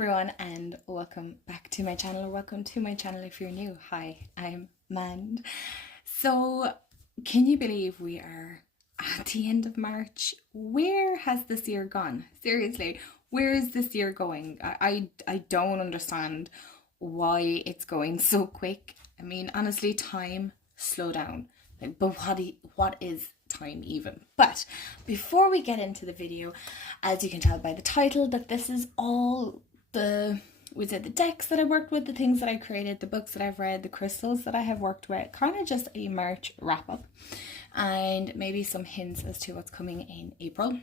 everyone, and welcome back to my channel, or welcome to my channel if you're new. Hi, I'm Mand. So can you believe we are at the end of March? Where has this year gone? Seriously, where is this year going? I don't understand why it's going so quick. I mean, honestly, time, slow down. But what is time even? But before we get into the video, as you can tell by the title, that this is all the decks that I worked with, the things that I created, the books that I've read, the crystals that I have worked with, kind of just a March wrap up, and maybe some hints as to what's coming in April.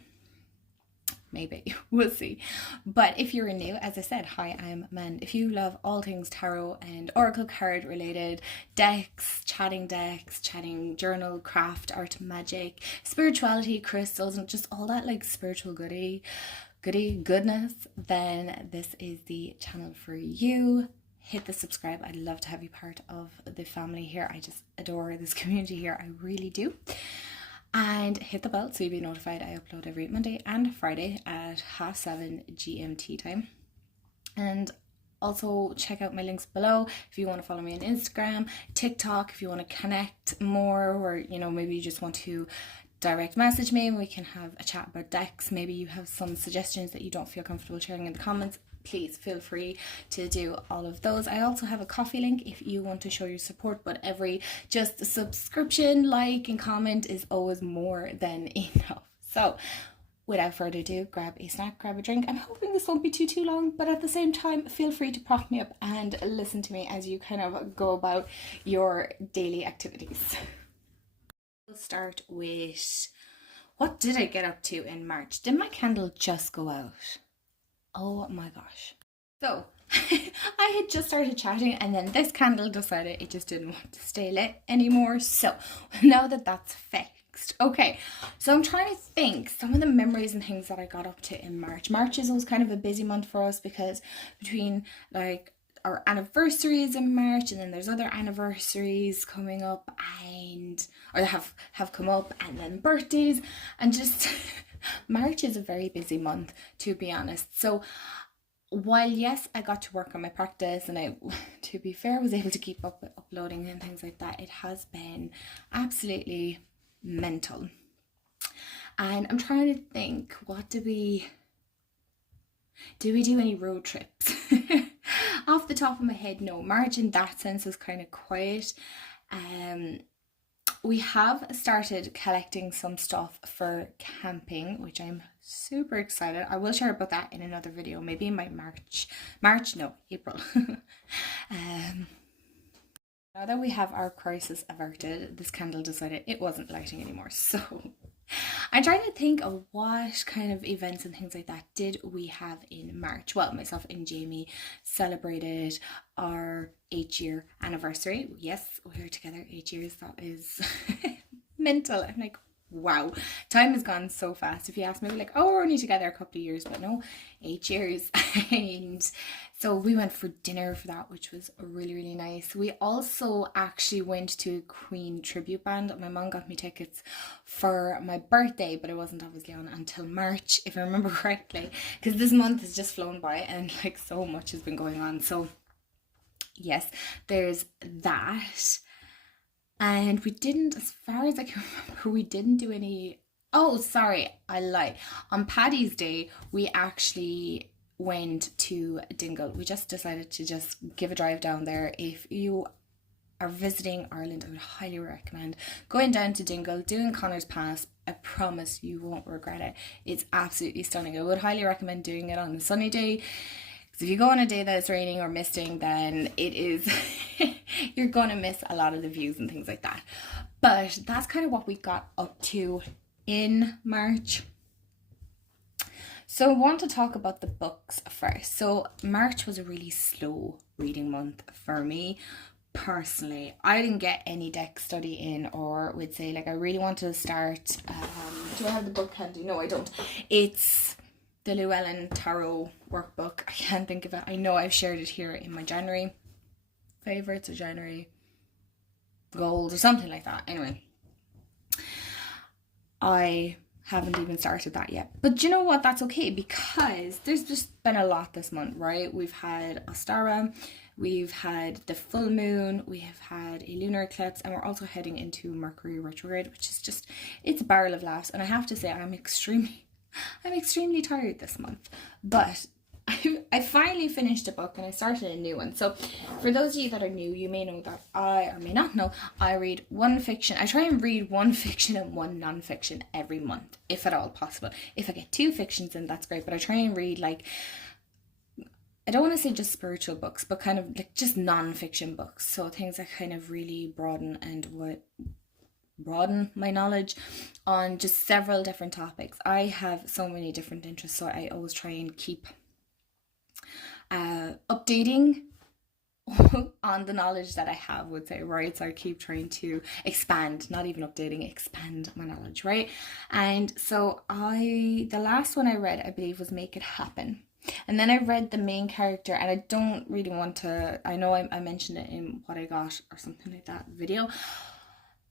Maybe, we'll see. But if you're new, as I said, hi, I'm Mand. If you love all things tarot and oracle card related, decks, chatting journal, craft, art, magic, spirituality, crystals, and just all that like spiritual goodness, then this is the channel for you. Hit the subscribe. I'd love to have you part of the family here. I just adore this community here. I really do. And hit the bell so you'll be notified. I upload every Monday and Friday at 7:30 GMT time. And also check out my links below if you want to follow me on Instagram, TikTok, if you want to connect more, or maybe you just want to direct message me and we can have a chat about decks. Maybe you have some suggestions that you don't feel comfortable sharing in the comments. Please feel free to do all of those. I also have a coffee link if you want to show your support, but just a subscription, like, and comment is always more than enough. So without further ado, grab a snack, grab a drink. I'm hoping this won't be too long, but at the same time, feel free to prop me up and listen to me as you kind of go about your daily activities. We'll start with, what did I get up to in March? Did my candle just go out? Oh my gosh. So I had just started chatting and then this candle decided it just didn't want to stay lit anymore. So now that that's fixed. Okay, so I'm trying to think some of the memories and things that I got up to in March. March is always kind of a busy month for us because between like our anniversaries in March and then there's other anniversaries coming up or have come up, and then birthdays, and just March is a very busy month, to be honest. So while yes, I got to work on my practice and to be fair, was able to keep up with uploading and things like that, it has been absolutely mental. And I'm trying to think, what do we do any road trips? Off the top of my head, no. March in that sense is kind of quiet. We have started collecting some stuff for camping, which I'm super excited. I will share about that in another video, maybe in my April. Now that we have our crisis averted, this candle decided it wasn't lighting anymore. So I'm trying to think of what kind of events and things like that did we have in March. Well, myself and Jamie celebrated our 8-year anniversary. Yes, we were together 8 years. That is mental. I'm like, wow, time has gone so fast. If you ask me, like, oh, we're only together a couple of years, but no, 8 years. And so we went for dinner for that, which was really nice. We also actually went to a Queen tribute band. My mom got me tickets for my birthday, but it wasn't obviously on until March, if I remember correctly, because this month has just flown by and like so much has been going on. So yes, there's that. And we didn't, as far as I can remember, we didn't do any. Oh, sorry, I lied. On Paddy's Day, we actually went to Dingle. We just decided to just give a drive down there. If you are visiting Ireland, I would highly recommend going down to Dingle, doing Connor's Pass. I promise you won't regret it. It's absolutely stunning. I would highly recommend doing it on a sunny day. If you go on a day that it's raining or misting, then it is you're gonna miss a lot of the views and things like that. But that's kind of what we got up to in March. So I want to talk about the books first. So March was a really slow reading month for me personally. I didn't get any deck study in, or would say like I really wanted to start. Do I have the book handy? No, I don't. It's the Llewellyn Tarot workbook. I can't think of it. I know I've shared it here in my January favorites or January gold or something like that. Anyway, I Haven't even started that yet. But you know what? That's okay, because there's just been a lot this month, right? We've had Ostara, we've had the full moon, we have had a lunar eclipse, and we're also heading into Mercury retrograde, which is just, it's a barrel of laughs. And I have to say, I'm extremely tired this month. But I finally finished a book and I started a new one. So for those of you that are new, you may know that or may not know, I read one fiction. I try and read one fiction and one non-fiction every month, if at all possible. If I get 2 fictions in, that's great. But I try and read, like, I don't want to say just spiritual books, but kind of like just non-fiction books. So things that kind of really broaden my knowledge on just several different topics. I have so many different interests, so I always try and keep updating on the knowledge that I have, would say, right? So I keep trying to expand, not even updating, expand my knowledge, right? And so the last one I read, I believe, was Make It Happen. And then I read the main character, and I don't really want to, I know I mentioned it in What I Got or something like that video.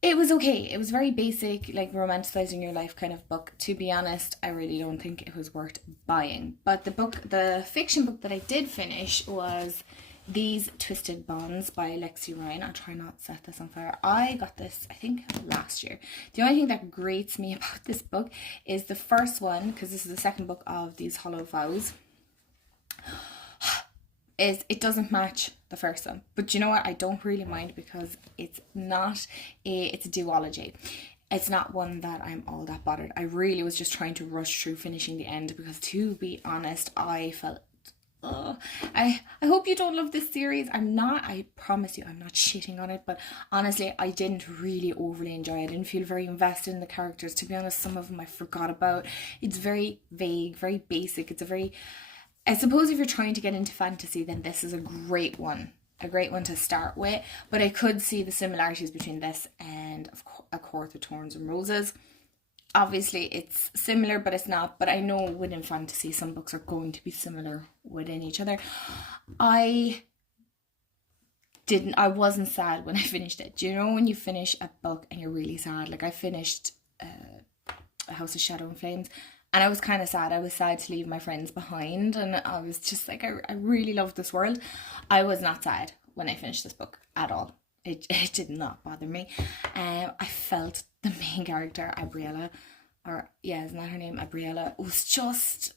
It was okay. It was very basic, like romanticizing your life kind of book. To be honest, I really don't think it was worth buying. But the fiction book that I did finish was These Twisted Bonds by Lexi Ryan. I'll try not to set this on fire. I got this, I think, last year. The only thing that grates me about this book is the first one, because this is the second book of These Hollow Vows, is it doesn't match the first one. But you know what? I don't really mind, because it's a duology. It's not one that I'm all that bothered. I really was just trying to rush through finishing the end, because to be honest, I felt, I hope you don't love this series. I promise you, I'm not shitting on it, but honestly, I didn't really overly enjoy it. I didn't feel very invested in the characters. To be honest, some of them I forgot about. It's very vague, very basic. I suppose if you're trying to get into fantasy, then this is a great one to start with. But I could see the similarities between this and A Court of Thorns and Roses. Obviously, it's similar, but it's not. But I know within fantasy, some books are going to be similar within each other. I wasn't sad when I finished it. Do you know when you finish a book and you're really sad? Like, I finished A House of Shadow and Flames, and I was kind of sad. I was sad to leave my friends behind, and I was just like, I really love this world. I was not sad when I finished this book at all. It did not bother me. I felt the main character, Abriella, isn't that her name? Abriella, was just,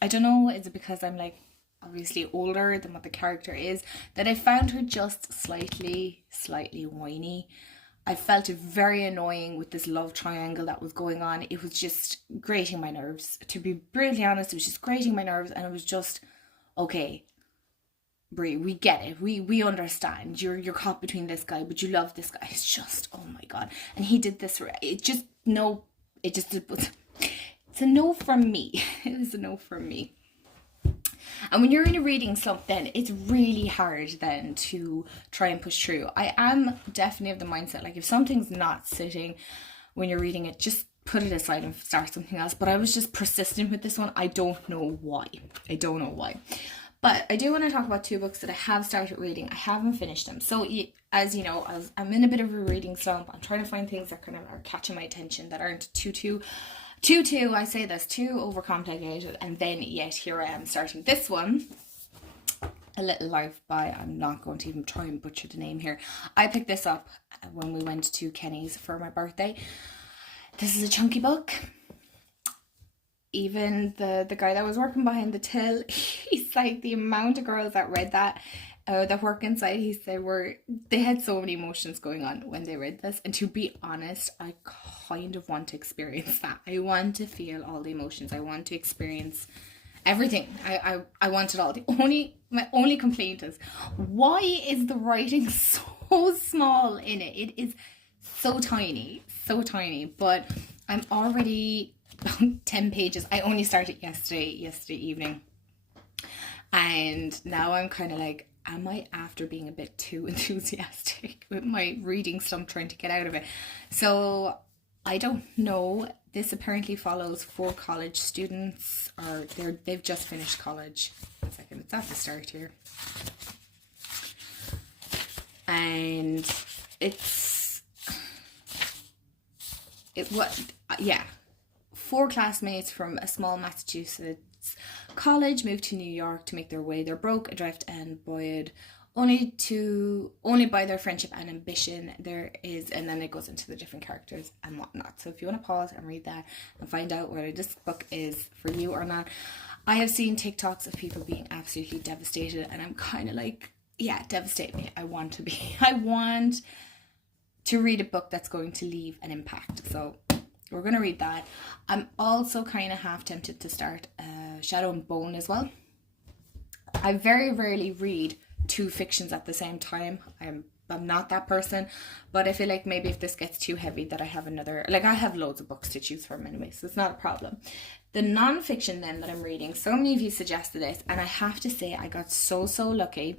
I don't know, is it because I'm like obviously older than what the character is, that I found her just slightly whiny. I felt it very annoying with this love triangle that was going on. It was just grating my nerves. To be brutally honest, it was just grating my nerves, and it was just, okay, Brie, we get it. We understand. You're caught between this guy, but you love this guy. It's just, oh my god. And he did this. It's a no from me. It was a no from me. And when you're in a reading slump, then it's really hard then to try and push through. I am definitely of the mindset, like, if something's not sitting when you're reading it, just put it aside and start something else. But I was just persistent with this one. I don't know why. But I do want to talk about 2 books that I have started reading. I haven't finished them. So as you know, I'm in a bit of a reading slump. I'm trying to find things that kind of are catching my attention, that aren't too overcomplicated. And then yet here I am starting this one, A Little Life by, I'm not going to even try and butcher the name here. I picked this up when we went to Kenny's for my birthday. This is a chunky book. Even the guy that was working behind the till, he's like, the amount of girls that read that work inside, he said they had so many emotions going on when they read this. And to be honest, I kind of want to experience that. I want to feel all the emotions. I want to experience everything. I want it all. My only complaint is, why is the writing so small in it? It is so tiny, but I'm already about 10 pages. I only started yesterday evening, and now I'm kind of like, am I after being a bit too enthusiastic with my reading slump, trying to get out of it? So I don't know. This apparently follows 4 college students, or they've just finished college. 1 second, it's at the start here, and 4 classmates from a small Massachusetts college move to New York to make their way. They're broke, adrift, and buoyed only by their friendship and ambition. And then it goes into the different characters and whatnot. So if you want to pause and read that and find out whether this book is for you or not. I have seen TikToks of people being absolutely devastated, and I'm kind of like, yeah, devastate me. I want to read a book that's going to leave an impact. So we're going to read that. I'm also kind of half tempted to start Shadow and Bone as well. I very rarely read 2 fictions at the same time. I'm not that person, but I feel like maybe if this gets too heavy that I have another, like I have loads of books to choose from anyway, so it's not a problem. The non-fiction then that I'm reading, so many of you suggested this, and I have to say I got so lucky.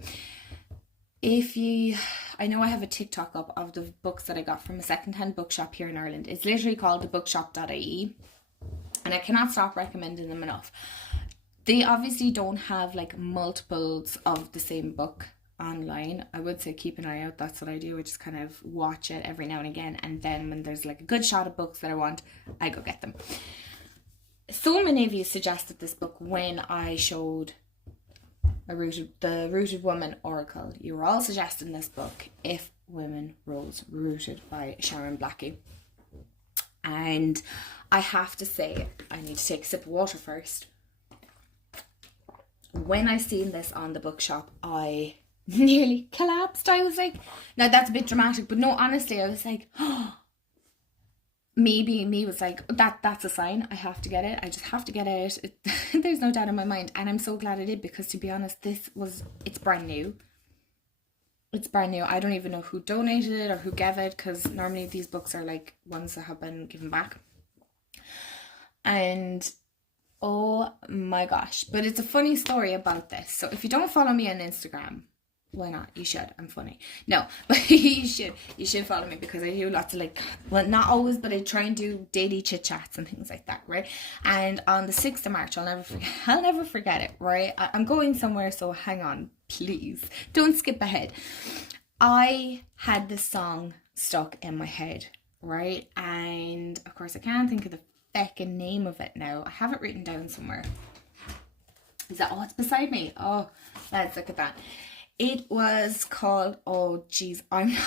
I know I have a TikTok up of the books that I got from a secondhand bookshop here in Ireland. It's literally called thebookshop.ie, and I cannot stop recommending them enough. They obviously don't have like multiples of the same book online. I would say keep an eye out. That's what I do. I just kind of watch it every now and again, and then when there's like a good shot of books that I want, I go get them. So many of you suggested this book when I showed the Rooted Woman Oracle. You were all suggesting this book, If Women Rose Rooted by Sharon Blackie. And I have to say, I need to take a sip of water first. When I seen this on the bookshop, I nearly collapsed. I was like, now that's a bit dramatic, but no, honestly, I was like, oh, me was like, that's a sign. I have to get it. I just have to get it. There's no doubt in my mind. And I'm so glad I did, because to be honest, it's brand new. It's brand new. I don't even know who donated it or who gave it, because normally these books are like ones that have been given back. And oh my gosh. But it's a funny story about this. So if you don't follow me on Instagram, why not? You should. I'm funny. No, but you should follow me, because I do lots of like, well, not always, but I try and do daily chit chats and things like that, right? And on the 6th of March, I'll never forget it, right? I'm going somewhere, so hang on, please. Don't skip ahead. I had this song stuck in my head, right? And of course, I can't think of the feckin' name of it now. I have it written down somewhere. It's beside me. Oh, let's look at that. It was called, oh geez, I'm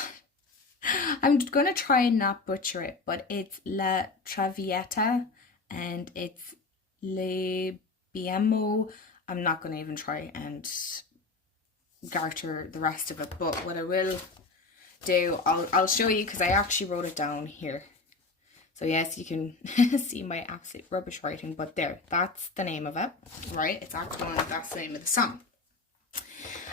gonna try and not butcher it, but it's La Traviata and it's Le Biemo. I'm not gonna even try and garter the rest of it, but what I will do, I'll show you, because I actually wrote it down here. So yes, you can see my absolute rubbish writing, but there, that's the name of it, right? It's actually that's the name of the song.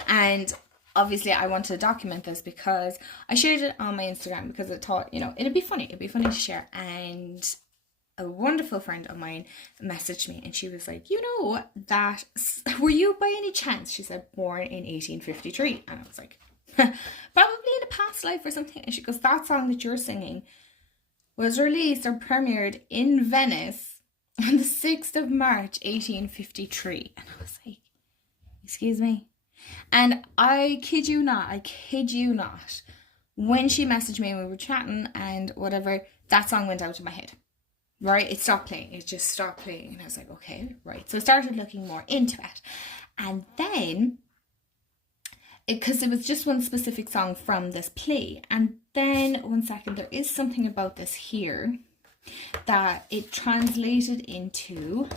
And obviously I wanted to document this because I shared it on my Instagram, because I thought, it'd be funny to share. And a wonderful friend of mine messaged me, and she was like, that, were you by any chance, she said, born in 1853? And I was like, probably in a past life or something. And she goes, that song that you're singing was released or premiered in Venice on the 6th of March 1853. And I was like, excuse me? And I kid you not, when she messaged me and we were chatting and whatever, that song went out of my head, right? It stopped playing. It just stopped playing. And I was like, okay, right. So I started looking more into it. And then, because it was just one specific song from this play. And then, one second, there is something about this here that it translated into...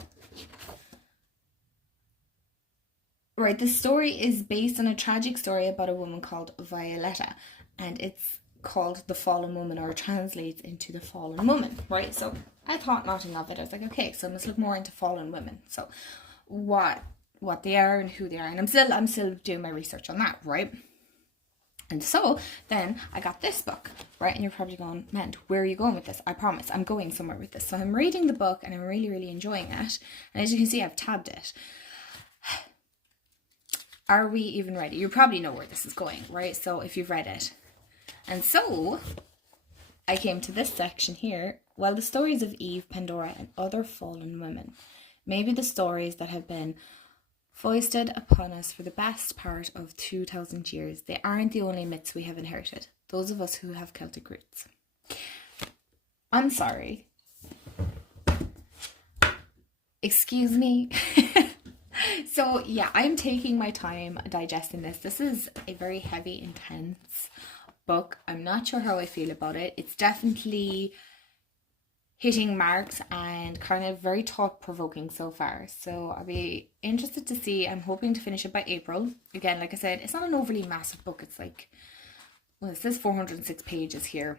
Right, the story is based on a tragic story about a woman called Violetta, and it's called The Fallen Woman, or translates into The Fallen Woman, right? So I thought nothing of it. I was like, okay, so I must look more into fallen women. So what they are and who they are, and I'm still doing my research on that, right? And so then I got this book, right? And you're probably going, man, where are you going with this? I promise, I'm going somewhere with this. So I'm reading the book and I'm really, really enjoying it. And as you can see, I've tabbed it. Are we even ready? You probably know where this is going, right? So if you've read it. And so I came to this section here. Well, the stories of Eve, Pandora, and other fallen women may be the stories that have been foisted upon us for the best part of 2,000 years. They aren't the only myths we have inherited, those of us who have Celtic roots. I'm sorry. Excuse me. So yeah, I'm taking my time digesting this. This is a very heavy, intense book. I'm not sure how I feel about it. It's definitely hitting marks and kind of very thought provoking so far. So I'll be interested to see. I'm hoping to finish it by April. Again, like I said, it's not an overly massive book. It's like, well, it says 406 pages here.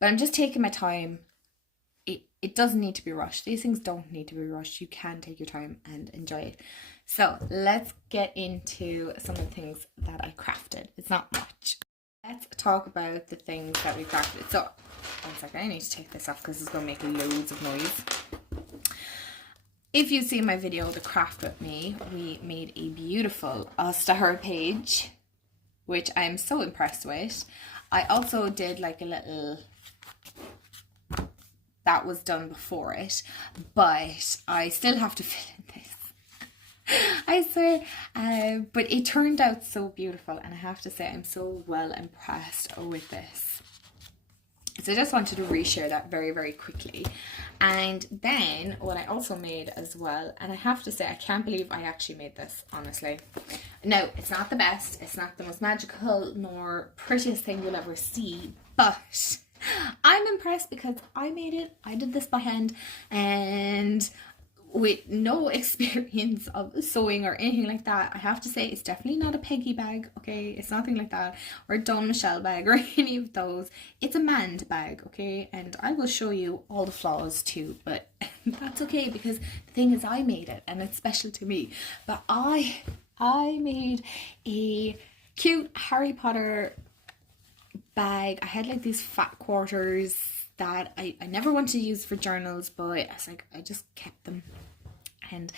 But I'm just taking my time. It doesn't need to be rushed. These things don't need to be rushed. You can take your time and enjoy it. So let's get into some of the things that I crafted. It's not much. Let's talk about the things that we crafted. So, one second, I need to take this off because it's going to make loads of noise. If you see my video, The Craft With Me, we made a beautiful star page, which I'm so impressed with. I also did like a little... that was done before it, but I still have to fill in this. I swear, but it turned out so beautiful, and I have to say I'm so well impressed with this. So I just wanted to reshare that very, very quickly. And then what I also made as well, and I have to say I can't believe I actually made this, honestly. No, it's not the best, it's not the most magical nor prettiest thing you'll ever see, but I'm impressed because I made it. I did this by hand, and with no experience of sewing or anything like that. I have to say it's definitely not a Peggy bag, okay? It's nothing like that, or a Dawn Michelle bag or any of those. It's a manned bag, okay? And I will show you all the flaws too, but that's okay because the thing is I made it and it's special to me. But I made a cute Harry Potter bag. I had like these fat quarters that I never wanted to use for journals, but I was like, I just kept them. And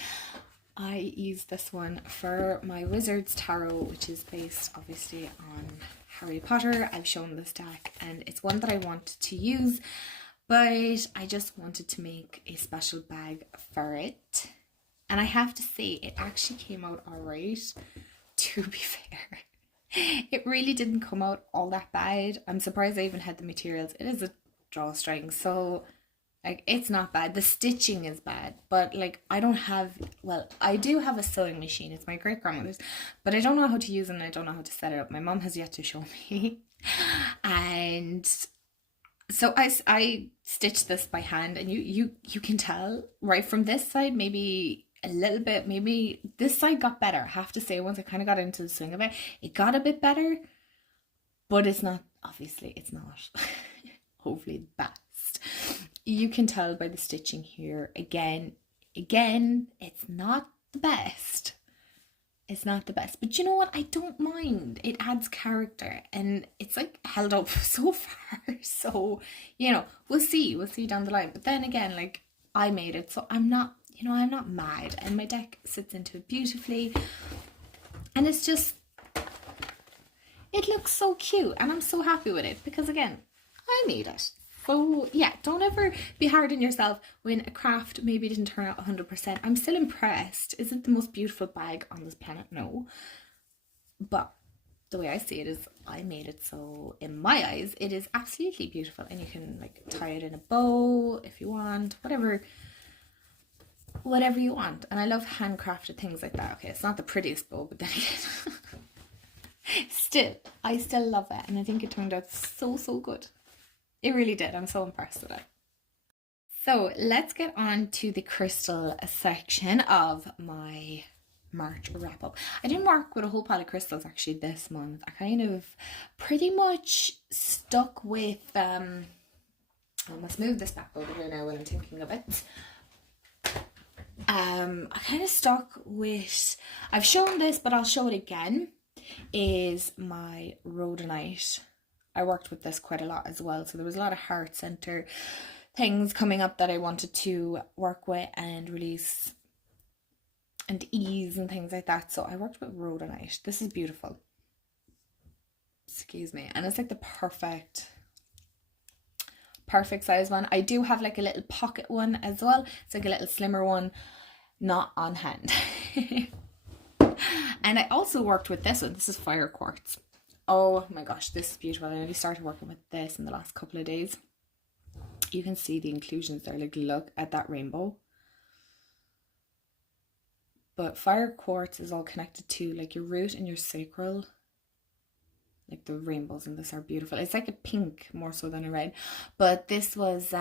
I used this one for my Wizard's Tarot, which is based obviously on Harry Potter. I've shown this deck and it's one that I want to use, but I just wanted to make a special bag for it. And I have to say, it actually came out alright, to be fair. It really didn't come out all that bad. I'm surprised I even had the materials. It is a drawstring, so like it's not bad. The stitching is bad, but like I don't have, well, I do have a sewing machine. It's my great grandmother's, but I don't know how to use it and I don't know how to set it up. My mom has yet to show me. And so I stitched this by hand, and you can tell right from this side, maybe a little bit, maybe this side got better. I have to say, once I kind of got into the swing of it, it got a bit better, but it's not, obviously it's not hopefully the best. You can tell by the stitching here, again, it's not the best. It's not the best, but you know what? I don't mind. It adds character, and it's like held up so far. So, you know, we'll see down the line. But then again, like I made it, so I'm not mad, and my deck sits into it beautifully, and it's just, it looks so cute, and I'm so happy with it because again, I made it. So yeah, don't ever be hard on yourself when a craft maybe didn't turn out 100%. I'm still impressed. Is it the most beautiful bag on this planet? No. But the way I see it is I made it, so in my eyes it is absolutely beautiful, and you can like tie it in a bow if you want, whatever you want. And I love handcrafted things like that. Okay, it's not the prettiest bow, but then again I still love it, and I think it turned out so good. It really did. I'm so impressed with it. So let's get on to the crystal section of my March wrap up. I didn't work with a whole pile of crystals actually this month. I kind of pretty much stuck with I must move this back over here now when I'm thinking of it. I kind of stuck with, I've shown this but I'll show it again, is my rhodonite. I worked with this quite a lot as well, so there was a lot of heart center things coming up that I wanted to work with and release and ease and things like that, so I worked with rhodonite. This is beautiful, excuse me, and it's like the perfect size one. I do have like a little pocket one as well. It's like a little slimmer one, not on hand. And I also worked with this one. This is fire quartz. Oh my gosh, this is beautiful. I only started working with this in the last couple of days. You can see the inclusions there. Like, look at that rainbow. but fire quartz is all connected to like your root and your sacral. Like the rainbows in this are beautiful. It's like a pink more so than a red, but this is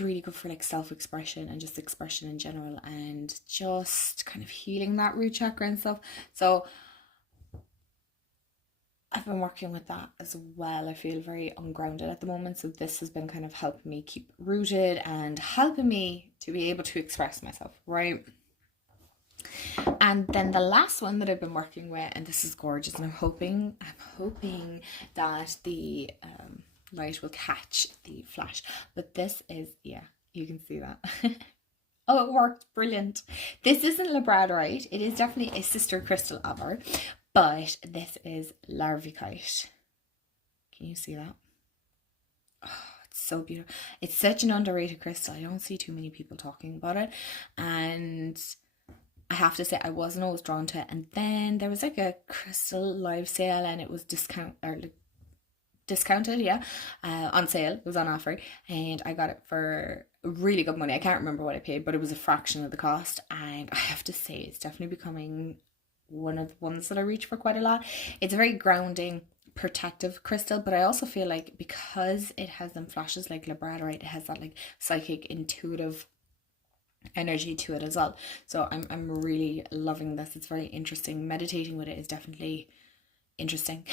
really good for like self-expression and just expression in general, and just kind of healing that root chakra and stuff. So I've been working with that as well. I feel very ungrounded at the moment, so this has been kind of helping me keep rooted and helping me to be able to express myself, right? And then the last one that I've been working with, and this is gorgeous, and I'm hoping that the light will catch the flash, but this is, yeah, you can see that. Oh, it worked, brilliant. This isn't labradorite, it is definitely a sister crystal of her, but this is larvikite. Can you see that? Oh, it's so beautiful. It's such an underrated crystal. I don't see too many people talking about it, and I have to say I wasn't always drawn to it. And then there was like a crystal live sale, and it was discounted, yeah, on sale. It was on offer, and I got it for really good money. I can't remember what I paid, but it was a fraction of the cost, and I have to say it's definitely becoming one of the ones that I reach for quite a lot. It's a very grounding, protective crystal, but I also feel like because it has them flashes like labradorite, it has that like psychic, intuitive energy to it as well. So I'm really loving this. It's very interesting. Meditating with it is definitely interesting.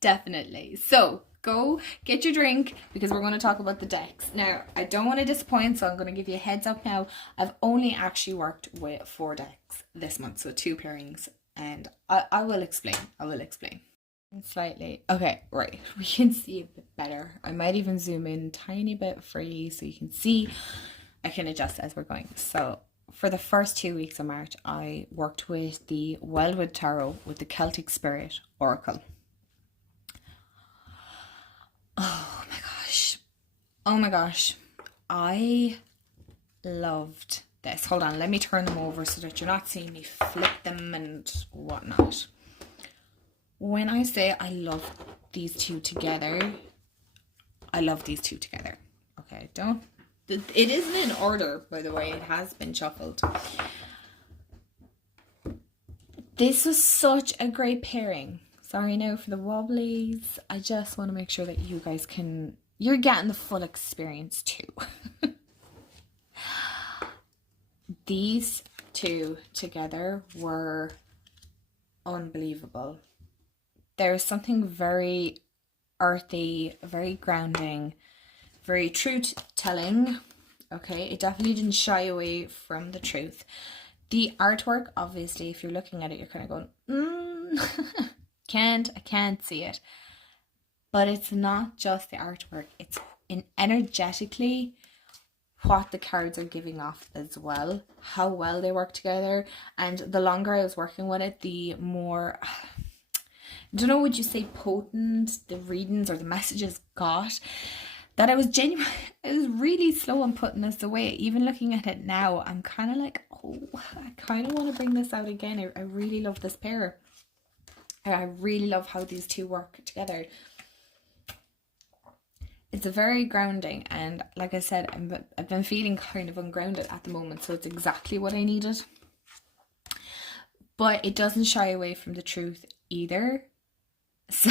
Definitely. So go get your drink, because we're going to talk about the decks. Now, I don't want to disappoint, so I'm going to give you a heads up now. I've only actually worked with 4 decks this month, so 2 pairings, and I will explain. Slightly. Okay, right. We can see a bit better. I might even zoom in a tiny bit for you so you can see. I can adjust as we're going. So for the first 2 weeks of March, I worked with the Wildwood Tarot with the Celtic Spirit Oracle. Oh my gosh. I loved this. Hold on, let me turn them over so that you're not seeing me flip them and whatnot. When I say I love these two together, I love these two together. Okay, it isn't in order, by the way. It has been shuffled. This was such a great pairing. Sorry now for the wobblies. I just want to make sure that you guys you're getting the full experience too. These two together were unbelievable. There's something very earthy, very grounding, very truth-telling. Okay, it definitely didn't shy away from the truth. The artwork, obviously, if you're looking at it, you're kind of going, I can't see it. But it's not just the artwork, it's energetically what the cards are giving off as well, how well they work together. And the longer I was working with it, the more, I don't know, would you say potent the readings or the messages got, that I was really slow on putting this away. Even looking at it now, I'm kind of like, oh, I kind of want to bring this out again. I really love this pair. I really love how these two work together. It's a very grounding, and like I said, I've been feeling kind of ungrounded at the moment, so it's exactly what I needed. But it doesn't shy away from the truth either. So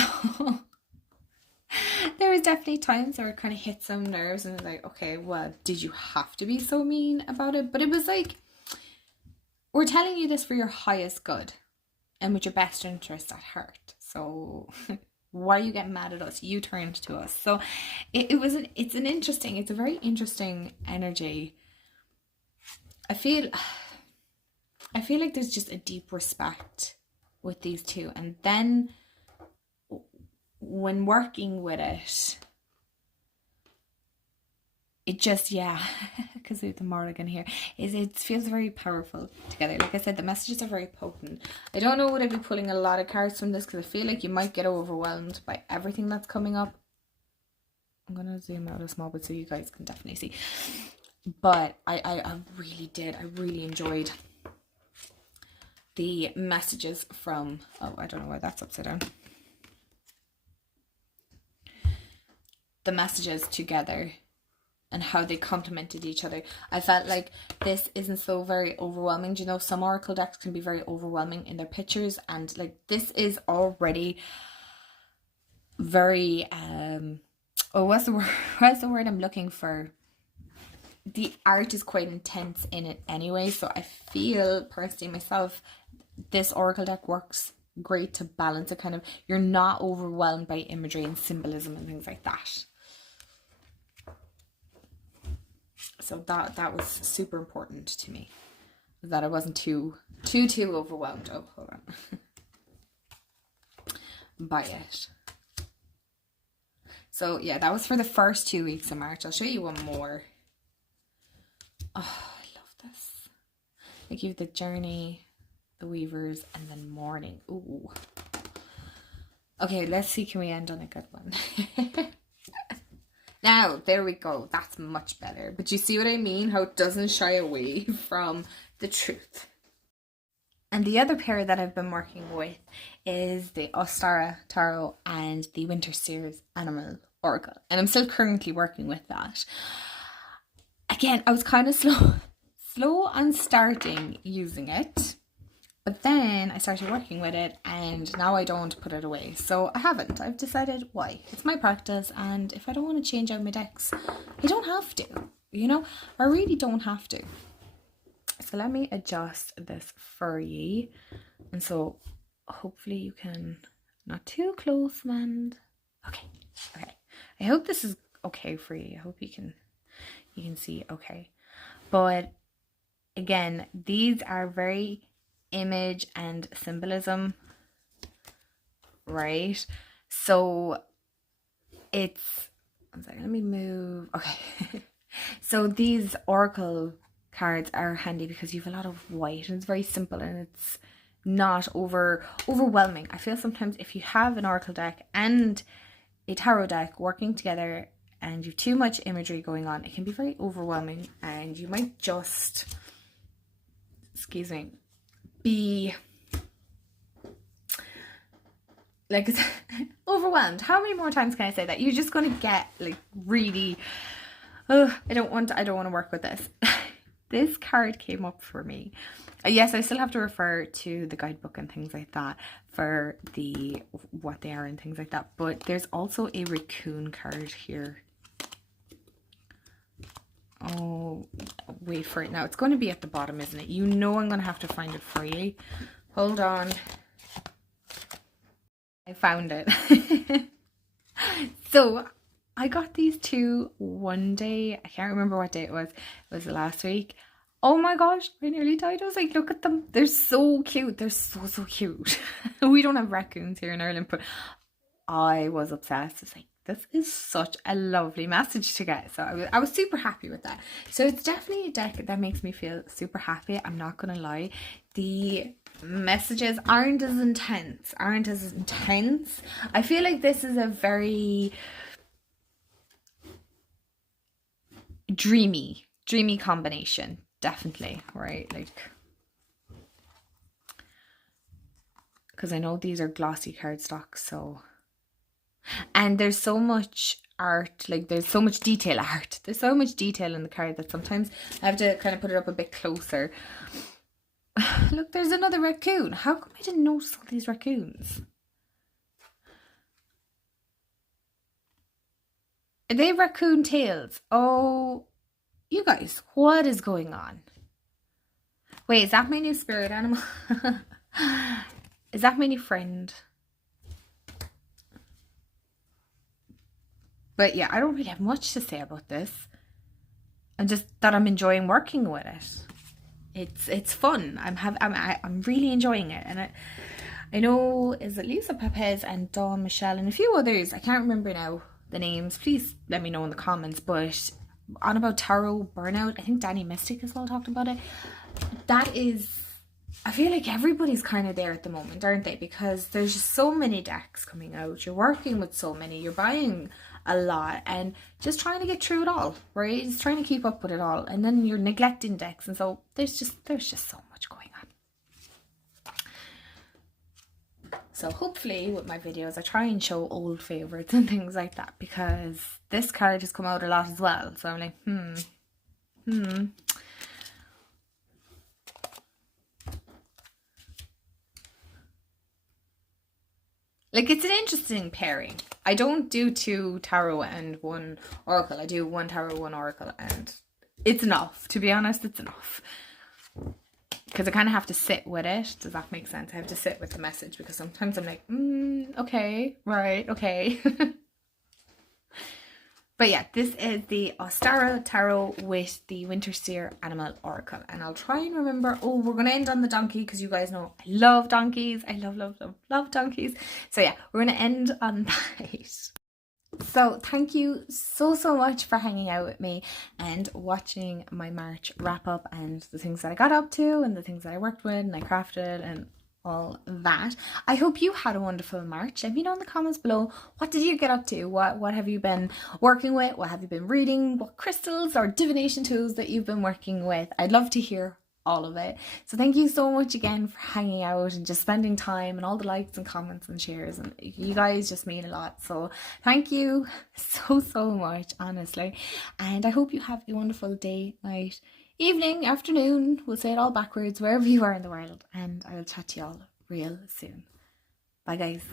there was definitely times where it kind of hit some nerves, and like, okay, well, did you have to be so mean about it? But it was like, we're telling you this for your highest good and with your best interest at heart. So why are you getting mad at us? You turned to us. So it's a very interesting energy. I feel like there's just a deep respect with these two. And then when working with it just, yeah, because we have the Morrigan here, it feels very powerful together. Like I said, the messages are very potent. I don't know, would I be pulling a lot of cards from this, because I feel like you might get overwhelmed by everything that's coming up. I'm going to zoom out a small bit so you guys can definitely see. But I really did. I really enjoyed the messages from, oh, I don't know why that's upside down. The messages together and how they complemented each other. I felt like this isn't so very overwhelming. You know, some oracle decks can be very overwhelming in their pictures, and like this is already very what's the word I'm looking for? The art is quite intense in it anyway, so I feel personally myself this oracle deck works great to balance it. Kind of, you're not overwhelmed by imagery and symbolism and things like that. So that was super important to me, that I wasn't too overwhelmed. Oh, hold on. By it. So yeah, that was for the first 2 weeks of March. I'll show you one more. Oh, I love this. I give the journey, the weavers, and then morning. Ooh. Okay, let's see, can we end on a good one? Now, there we go. That's much better. But you see what I mean? How it doesn't shy away from the truth. And the other pair that I've been working with is the Ostara Tarot and the Winter Sears Animal Oracle. And I'm still currently working with that. Again, I was kind of slow on starting using it. But then I started working with it, and now I don't put it away. So I haven't. I've decided why. It's my practice, and if I don't want to change out my decks, I don't have to. You know, I really don't have to. So let me adjust this for you. And so hopefully you can, not too close, man. Okay. I hope this is okay for you. I hope you can see okay. But again, these are very image and symbolism, right? So it's, one second, let me move. Okay. So these oracle cards are handy because you have a lot of white and it's very simple and it's not overwhelming. I feel sometimes if you have an oracle deck and a tarot deck working together and you have too much imagery going on, it can be very overwhelming, and you might just, excuse me, be like overwhelmed. How many more times can I say that? You're just going to get like really, oh, I don't want to work with this. This card came up for me. Yes, I still have to refer to the guidebook and things like that for the what they are and things like that. But there's also a raccoon card here. Oh, wait for it now. It's going to be at the bottom, isn't it? You know I'm going to have to find it for you. Hold on. I found it. So I got these two one day. I can't remember what day it was. It was last week. Oh my gosh, I nearly died. I was like, look at them. They're so cute. They're so cute. We don't have raccoons here in Ireland, but I was obsessed. I was like, this is such a lovely message to get. So I was super happy with that. So it's definitely a deck that makes me feel super happy. I'm not going to lie. The messages aren't as intense. I feel like this is a very dreamy combination. Definitely, right? Like, because I know these are glossy cardstock, so, and there's so much art, like there's so much detail art. There's so much detail in the card that sometimes I have to kind of put it up a bit closer. Look, there's another raccoon. How come I didn't notice all these raccoons? Are they raccoon tails? Oh, you guys, what is going on? Wait, is that my new spirit animal? Is that my new friend? But yeah, I don't really have much to say about this. And just that I'm enjoying working with it. It's fun. I'm really enjoying it. And I know, is it Lisa Pepez and Dawn Michelle and a few others, I can't remember now the names. Please let me know in the comments. But on about tarot burnout, I think Danny Mystic as well talked about it. That is, I feel like everybody's kind of there at the moment, aren't they? Because there's just so many decks coming out. You're working with so many. You're buying a lot and just trying to get through it all, right? Just trying to keep up with it all. And then you're neglecting decks. And so there's just so much going on. So hopefully with my videos I try and show old favourites and things like that, because this card has come out a lot as well. So I'm like, Like, it's an interesting pairing. I don't do 2 tarot and 1 oracle. I do 1 tarot, 1 oracle, and it's enough. To be honest, it's enough. Because I kind of have to sit with it. Does that make sense? I have to sit with the message, because sometimes I'm like, okay, right, okay. But yeah, this is the Ostara Tarot with the Winter Seer Animal Oracle. And I'll try and remember, we're going to end on the donkey, because you guys know I love donkeys. I love donkeys. So yeah, we're going to end on that. So thank you so much for hanging out with me and watching my March wrap up, and the things that I got up to and the things that I worked with and I crafted and all that. I hope you had a wonderful March. Let me know in the comments below, what did you get up to? What have you been working with? What have you been reading? What crystals or divination tools that you've been working with? I'd love to hear all of it. So thank you so much again for hanging out and just spending time, and all the likes and comments and shares, and you guys just mean a lot. So thank you so much, honestly. And I hope you have a wonderful day, night, evening, afternoon. We'll say it all backwards, wherever you are in the world. And I will chat to you all real soon. Bye guys.